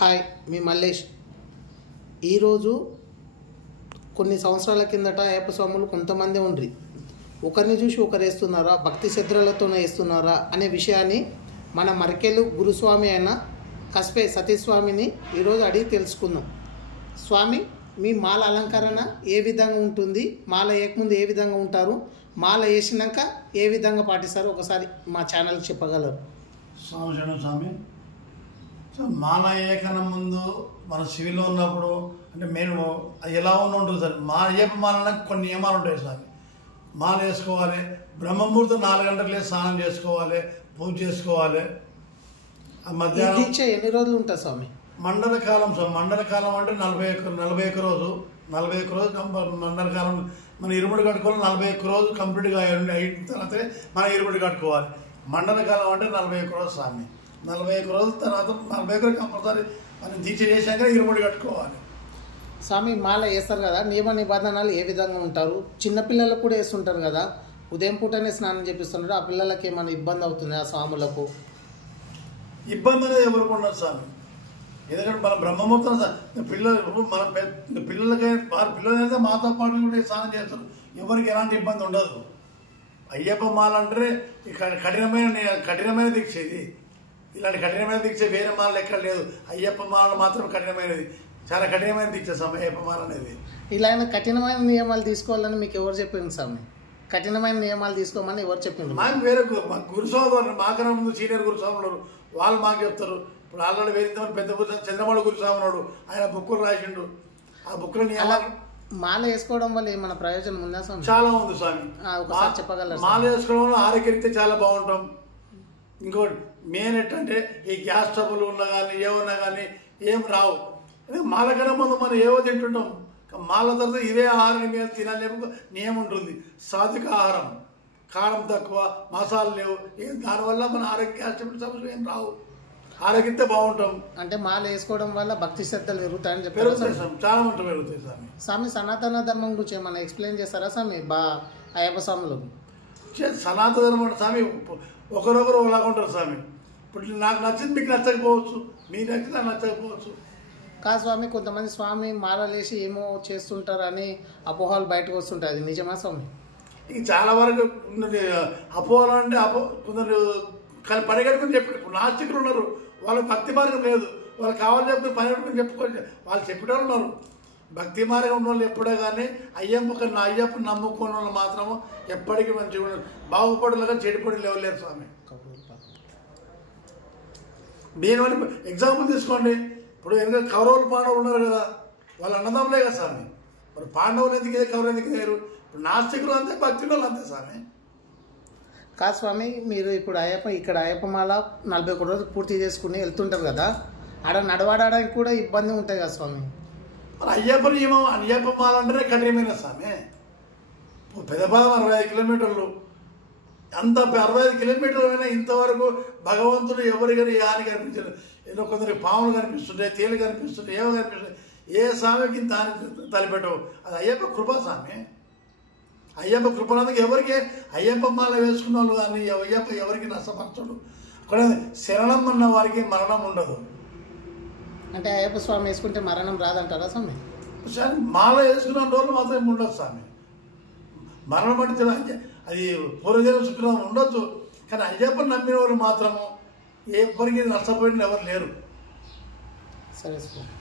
Hi, మీ మల్లేష్. ఈరోజు కొన్ని సంవత్సరాల కిందట అయ్యప్ప స్వాములు కొంతమంది ఉండ్రి. ఒకరిని చూసి ఒకరు వేస్తున్నారా, భక్తి శ్రద్ధలతోనే వేస్తున్నారా అనే విషయాన్ని మన మరకేలు గురుస్వామి అయిన కస్పే సతీస్వామిని ఈరోజు అడిగి తెలుసుకుందాం. స్వామి, మీ మాల అలంకరణ ఏ విధంగా ఉంటుంది? మాల వేయకముందు ఏ విధంగా ఉంటారు? మాల వేసినాక ఏ విధంగా పాటిస్తారు? ఒకసారి మా ఛానల్కి చెప్పగలరు? స్వామి మాల ఏకన ముందు మన సివిల్లో ఉన్నప్పుడు అంటే మేము ఎలా ఉంటుంది సార్. అయ్యప్ప మాలకి కొన్ని నియమాలు ఉంటాయి సార్. మాల వేసుకోవాలి, బ్రహ్మముహూర్తం 4 గంటలకు లేసి స్నానం చేసుకోవాలి, పూజ చేసుకోవాలి. మధ్యాహ్నం ఎన్ని రోజులు ఉంటుంది స్వామి? మండలకాలం సార్. మండలకాలం అంటే 41 రోజు. 41 రోజు మండలకాలం. మన ఇరుముడి కట్టుకోవాలి. 41 రోజు కంప్లీట్గా అయిన తర్వాతనే మనం ఇరుముడి కట్టుకోవాలి. మండలకాలం అంటే 41 రోజు స్వామి. 41 రోజుల తర్వాత 41 కంపల్సరీ మనం దీక్ష చేశాక ఇరుముడి కట్టుకోవాలి. స్వామి, మాల వేస్తారు కదా, నియమ నిబంధనలు ఏ విధంగా ఉంటారు? చిన్నపిల్లలకు కూడా వేస్తుంటారు కదా, ఉదయం పూటనే స్నానం చేపిస్తున్నారు. ఆ పిల్లలకి ఏమైనా ఇబ్బంది అవుతుంది? ఆ స్వాములకు ఇబ్బంది అనేది ఎవరికి ఉండదు స్వామి. ఎందుకంటే మన బ్రహ్మముహూర్తం పిల్లలు మన పిల్లలకై వారి పిల్లలైతే మాతో పాటు కూడా స్నానం చేస్తారు. ఎవరికి ఎలాంటి ఇబ్బంది ఉండదు. అయ్యప్ప మాల అంటే కఠినమైన దీక్ష. ఇది ఇలాంటి కఠినమైన దీక్ష వేరే మాలలు ఎక్కడ లేదు. అయ్యప్ప మాల మాత్రం కఠినమైనది, చాలా కఠినమైన దీక్ష స్వామి అయ్యప్ప మాల అనేది. ఇలా కఠినమైన నియమాలు తీసుకోవాలని మీకు ఎవరు చెప్పింది స్వామి? కఠినమైన నియమాలు తీసుకోమని ఎవరు చెప్పింది? మాకు వేరే గురుస్వాములు, మాకన్నా ముందు సీనియర్ గురుస్వాములు వాళ్ళు మాకు చెప్తారు. ఇప్పుడు ఆల్రెడీ వేరే పెద్ద చంద్రమౌళి గురుస్వామి ఉన్నాడు, ఆయన బుక్కులు రాసిండు. ఆ బుక్కుల నియమాలు మాల వేసుకోవడం వల్ల ఏమైనా ప్రయోజనం ఉందా స్వామి? చాలా ఉంది స్వామి. ఒకసారి చెప్పగలరు? మాల వేసుకోవడం వల్ల ఆరోగ్యరీత్యా చాలా బాగుంటాం. ఇంకోటి మెయిన్ ఏంటంటే ఈ గ్యాస్ ట్రబుల్ ఉన్నా కానీ ఏమన్నా కానీ ఏం రావు. మాల కన్నా ముందు మనం ఏవో తింటుంటాం. మాల తర్వాత ఇదే ఆహారాన్ని మీద తినాలి నియమం ఉంటుంది. సాత్విక ఆహారం, కారం తక్కువ, మసాలు లేవు. దానివల్ల మన ఆరోగ్య గ్యాస్ ట్రబుల్ సమస్యలు ఏం రావు. ఆరోగ్యంతో బాగుంటాం. అంటే మాల వేసుకోవడం వల్ల భక్తి శ్రద్ధలు పెరుగుతాయని చెప్పారు. పెరుగుతాయి స్వామి, చాలా మంటలు పెరుగుతాయి స్వామి. స్వామి, సనాతన ధర్మం గురించి ఏమైనా ఎక్స్ప్లెయిన్ చేస్తారా స్వామి? అయ్యప్ప స్వాములు సనాతన ధర్మం అంటే స్వామి ఒకరొకరు ఒకలాగుంటారు స్వామి. ఇప్పుడు నాకు నచ్చింది మీకు నచ్చకపోవచ్చు, మీకు నచ్చింది నాకు నచ్చకపోవచ్చు. కాదు స్వామి, కొంతమంది స్వామి మాలలేసి ఏమో చేస్తుంటారని అపోహలు బయటకు వస్తుంటాయి. అది నిజమా స్వామి? ఇది చాలా వరకు అపోహలు అంటే కొందరు పని కట్టుకుని చెప్పారు. ఇప్పుడు నాస్తికులు ఉన్నారు, వాళ్ళకి భక్తి మార్గం లేదు. వాళ్ళు కావాలని చెప్పి పని కట్టుకుని చెప్పుకోండి. వాళ్ళు చెప్పేటోళ్ళు ఉన్నారు. భక్తి మార్గం ఉన్న వాళ్ళు ఎప్పుడే కానీ అయ్యప్పని నమ్ముకున్న వాళ్ళు మాత్రము ఎప్పటికీ మంచిగా ఉన్నారు. బాగుపడలేక చెడిపడి లేవలేరు స్వామి. దీనివల్ల ఎగ్జాంపుల్ తీసుకోండి. ఇప్పుడు ఎందుకంటే కౌరవులు పాండవులు ఉన్నారు కదా, వాళ్ళు అన్నదమ్ములే కదా స్వామి. మరి పాండవులు ఎందుకు కౌరవులు ఎందుకు లేరు? ఇప్పుడు నాస్తికులు అంతే, భక్తులు అంతే స్వామి. కాదు స్వామి, మీరు ఇప్పుడు ఇక్కడ అయ్యప్ప మాల 41 రోజులు పూర్తి చేసుకుని వెళ్తుంటారు కదా, ఆడ నడవడానికి కూడా ఇబ్బంది ఉంటుంది కదా స్వామి? మరి అయ్యప్ప మాల అంటేనే కఠినమైన స్వామి. పెదపాదం 65 కిలోమీటర్లు. అంత 65 కిలోమీటర్లు అయినా ఇంతవరకు భగవంతుడు ఎవరికైనా హాని కనిపించలేదు. ఏదో కొందరికి పాములు కనిపిస్తుంటాయి, తేలు కనిపిస్తుంటాయి, ఏమో కనిపిస్తుంటాయి. ఏ స్వామికి ఇంత హాని తలపెట్టవు. అది అయ్యప్ప కృప స్వామి. అయ్యప్ప కృపనందుకు ఎవరికి అయ్యప్ప మాల వేసుకున్న వాళ్ళు కానీ అయ్యప్ప ఎవరికి నష్టపరచడు. అక్కడ శరణం ఉన్న వారికి మరణం ఉండదు. అంటే అయ్యప్ప స్వామి వేసుకుంటే మరణం రాదంటారా స్వామి? మాల వేసుకున్న రోజులు మాత్రం ఉండదు స్వామి. మరణం అంటే అది పూర్వజన్మ సుఖం ఉండొచ్చు, కానీ అయ్యప్పని నమ్మిన వాళ్ళు మాత్రము ఎవరికి నష్టపోయిన ఎవరు లేరు. సరే స్వామి.